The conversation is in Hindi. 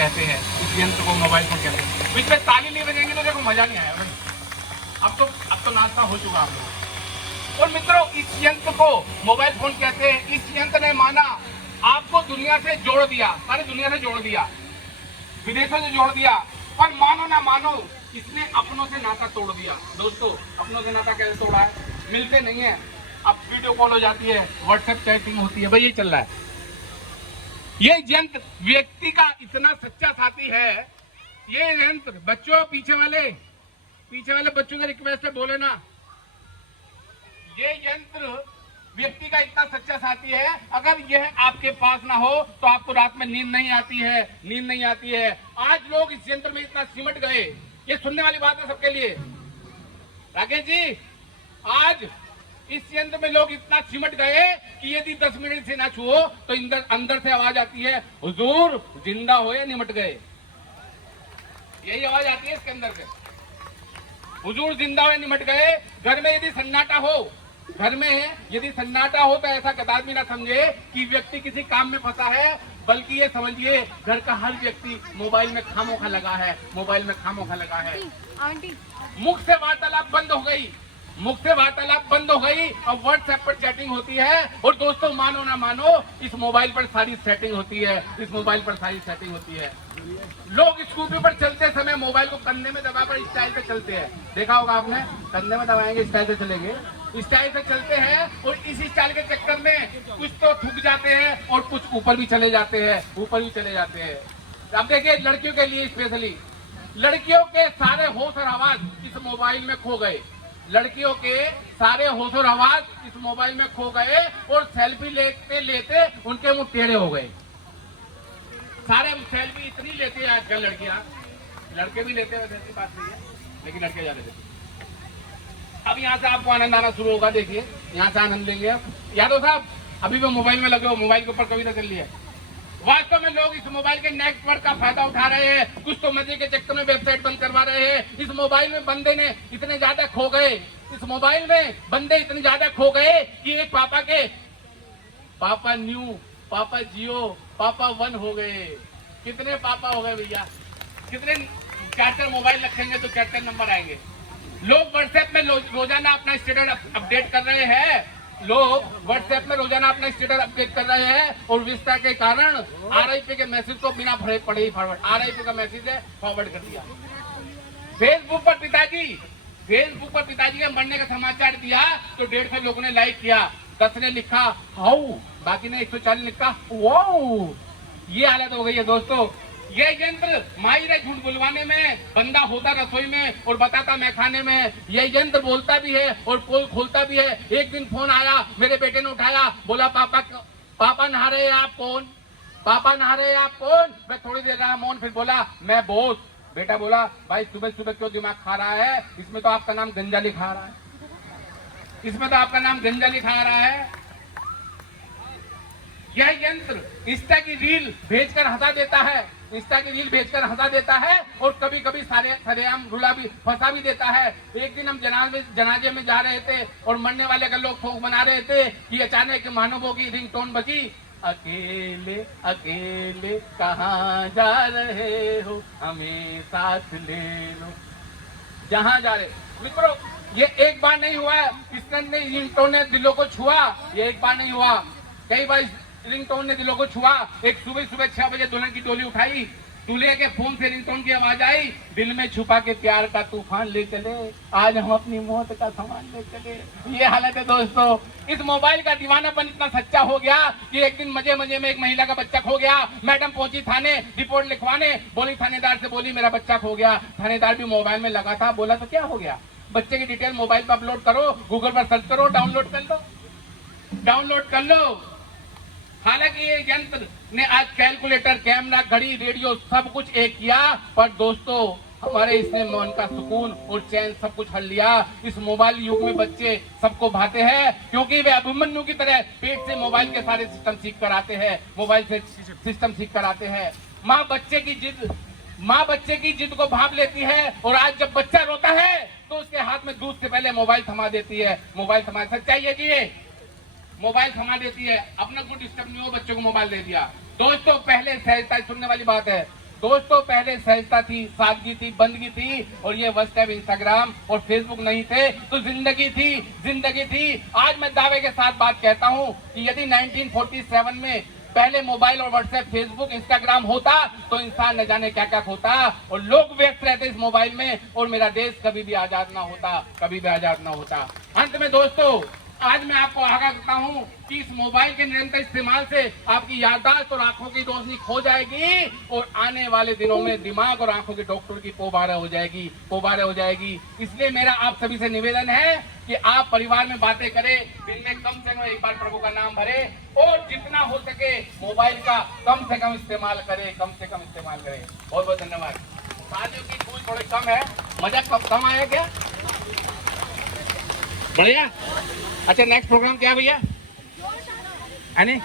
कहते हैं, इस यंत्र को मोबाइल फोन कहते हैं। बीच में ताली नहीं बजेंगे तो देखो मजा नहीं आएगा। अब तो नाश्ता हो चुका आप लोग। और मित्रों, इस यंत्र को मोबाइल फोन कहते हैं। इस यंत्र ने माना आपको दुनिया से जोड़ दिया, सारी दुनिया से जोड़ दिया, विदेशों से जोड़ दिया। पर मानो ना मानो, इसने अपनों से नाता तोड़ दिया। दोस्तों, अपनों से नाता कैसे तोड़ा है? मिलते नहीं है, अब वीडियो कॉल हो जाती है, व्हाट्सएप चैटिंग होती है, भाई ये चल रहा है। ये यंत्र व्यक्ति का इतना सच्चा साथी है। ये यंत्र बच्चों, पीछे वाले बच्चों से रिक्वेस्ट है, बोले ना। ये यंत्र व्यक्ति का इतना सच्चा साथी है, अगर यह आपके पास ना हो तो आपको रात में नींद नहीं आती है। आज लोग इस यंत्र में इतना सिमट गए, ये सुनने वाली बात है सबके लिए। राकेश जी, आज इस यंत्र में लोग इतना सिमट गए कि यदि 10 मिनट से ना छुओ तो अंदर से आवाज आती है, हुजूर जिंदा हो या निमट गए। यही आवाज आती है इसके अंदर से, हुजूर जिंदा हो या निमट गए। घर में यदि सन्नाटा हो तो ऐसा कदापि ना समझे कि व्यक्ति किसी काम में फंसा है, बल्कि ये समझिए घर का हर व्यक्ति मोबाइल में खामोखा लगा है। मुख से वार्तालाप बंद हो गई और व्हाट्सएप पर चैटिंग होती है। और दोस्तों, मानो ना मानो, इस मोबाइल पर सारी सेटिंग होती है। लोग स्कूटी पर चलते समय मोबाइल को कंधे में दबाकर स्टाइल से चलते हैं। देखा होगा आपने, कंधे में दबाएंगे, स्टाइल से चलेंगे, स्टाइल से चलते हैं। और इसी स्टाइल के चक्कर में कुछ तो थूक जाते हैं और कुछ ऊपर भी चले जाते हैं। अब देखिए, लड़कियों के लिए स्पेशली, लड़कियों के सारे होश और आवाज इस मोबाइल में खो गए। और सेल्फी लेते उनके मुंह टेढ़े हो गए। सारे सेल्फी इतनी लेते हैं आजकल लड़कियां, लड़के भी लेते हैं, वैसे ऐसी बात नहीं है, लेकिन लड़के ज्यादा लेते हैं। अब यहाँ से आपको आनंद आना शुरू होगा। देखिए, यहाँ से आनंद लेंगे आप। यादव साहब, अभी भी मोबाइल में लगे हो, मोबाइल के ऊपर कविता चल रही है। वास्तव में लोग इस मोबाइल के नेटवर्क का फायदा उठा रहे हैं। कुछ तो मजे के चक्कर में वेबसाइट बंद करवा रहे हैं। इस मोबाइल में बंदे इतने ज्यादा खो गए कि एक पापा न्यू, पापा जियो, पापा वन हो गए। कितने पापा हो गए भैया? कितने 4 मोबाइल रखेंगे तो 4 नंबर आएंगे। लोग व्हाट्सएप में रोजाना अपना स्टेटस अपडेट कर रहे हैं। और विस्तार के कारण RIP के मैसेज को बिना पढ़े ही RIP का मैसेज है, फॉरवर्ड कर दिया। फेसबुक पर पिताजी के मरने का समाचार दिया तो 150 लोगों ने लाइक किया, 10 ने लिखा हाउ, बाकी ने 140 लिखा वाओ। ये हालत हो गई है दोस्तों। ये यंत्र माहिर है झूठ बुलवाने में, बंदा होता रसोई में और बताता मैं खाने में। ये यंत्र बोलता भी है और पोल खोलता भी है। एक दिन फोन आया, मेरे बेटे ने उठाया, बोला पापा नहा रहे हैं आप कौन? मैं थोड़ी देर रहा मौन, फिर बोला मैं बोस। बेटा बोला, भाई सुबह सुबह क्यों दिमाग खा रहा है? इसमें तो आपका नाम गंजा लिखा आ रहा है। यह यंत्र इंस्टा की रील भेजकर हंसा देता है और कभी कभी सरेआम फंसा भी देता है। एक दिन हम जनाजे में जा रहे थे और मरने वाले का लोग शोक मना रहे थे कि अचानक महानुभवों की रिंगटोन बजी, अकेले अकेले कहाँ जा रहे हो, हमें साथ ले लो जहाँ जा रहे। मित्रों, ये एक बार नहीं हुआ, इस रिंगटोन ने दिलों को छुआ। ये एक बार नहीं हुआ, कई बार रिंगटोन ने दिलों को छुआ। एक सुबह 6 बजे दुल्हन की डोली उठाई, दूल्हे के फोन से रिंगटोन की आवाज आई, दिल में छुपा के प्यार का तूफान ले चले, आज हम अपनी मौत का सामान ले चले। ये हालत है दोस्तों। इस मोबाइल का दीवानापन इतना सच्चा हो गया कि एक दिन मजे में एक महिला का बच्चा खो गया। मैडम पहुंची थाने रिपोर्ट लिखवाने, बोली थानेदार से बोली मेरा बच्चा खो गया। थानेदार भी मोबाइल में लगा था, बोला तो क्या हो गया, बच्चे की डिटेल मोबाइल पर अपलोड करो, गूगल पर सर्च करो, डाउनलोड कर लो। हालांकि ये यंत्र ने आज कैलकुलेटर, कैमरा, घड़ी, रेडियो सब कुछ एक किया, पर दोस्तों हमारे इसने मन का सुकून और चैन सब कुछ हर लिया। इस मोबाइल युग में बच्चे सबको भाते हैं क्योंकि वे अभिमन्यु की तरह पेट से मोबाइल के सारे सिस्टम सीख कर आते हैं। माँ बच्चे की जिद को भांप लेती है और आज जब बच्चा रोता है तो उसके हाथ में दूध से पहले मोबाइल थमा देती है। सच्चाई है जी, मोबाइल थमा देती है। अपना कुछ डिस्टर्ब नहीं हो, बच्चों को मोबाइल दे दिया। दोस्तों, पहले सहजता सुनने वाली बात है, दोस्तों पहले सहजता थी, सादगी थी, बंदगी थी, और ये व्हाट्सएप, इंस्टाग्राम और फेसबुक नहीं थे तो जिंदगी थी। आज मैं दावे के साथ बात कहता हूँ कि यदि 1947 में पहले मोबाइल और व्हाट्सएप, फेसबुक, इंस्टाग्राम होता तो इंसान न जाने क्या क्या होता, और लोग व्यस्त रहते इस मोबाइल में, और मेरा देश कभी भी आजाद ना होता। अंत में दोस्तों, आज मैं आपको आगाह करता हूं कि इस मोबाइल के निरंतर इस्तेमाल से आपकी याददाश्त और आंखों की रोशनी खो जाएगी, और आने वाले दिनों में दिमाग और आंखों के डॉक्टर की पोबारा हो जाएगी। इसलिए मेरा आप सभी से निवेदन है कि आप परिवार में बातें करें, दिन में कम से कम एक बार प्रभु का नाम भरे, और जितना हो सके मोबाइल का कम से कम इस्तेमाल करें। बहुत बहुत धन्यवाद। शादियों की फूल थोड़े कम है, मजा कम आया क्या? बढ़िया। अच्छा, नेक्स्ट प्रोग्राम क्या भैया? है नहीं?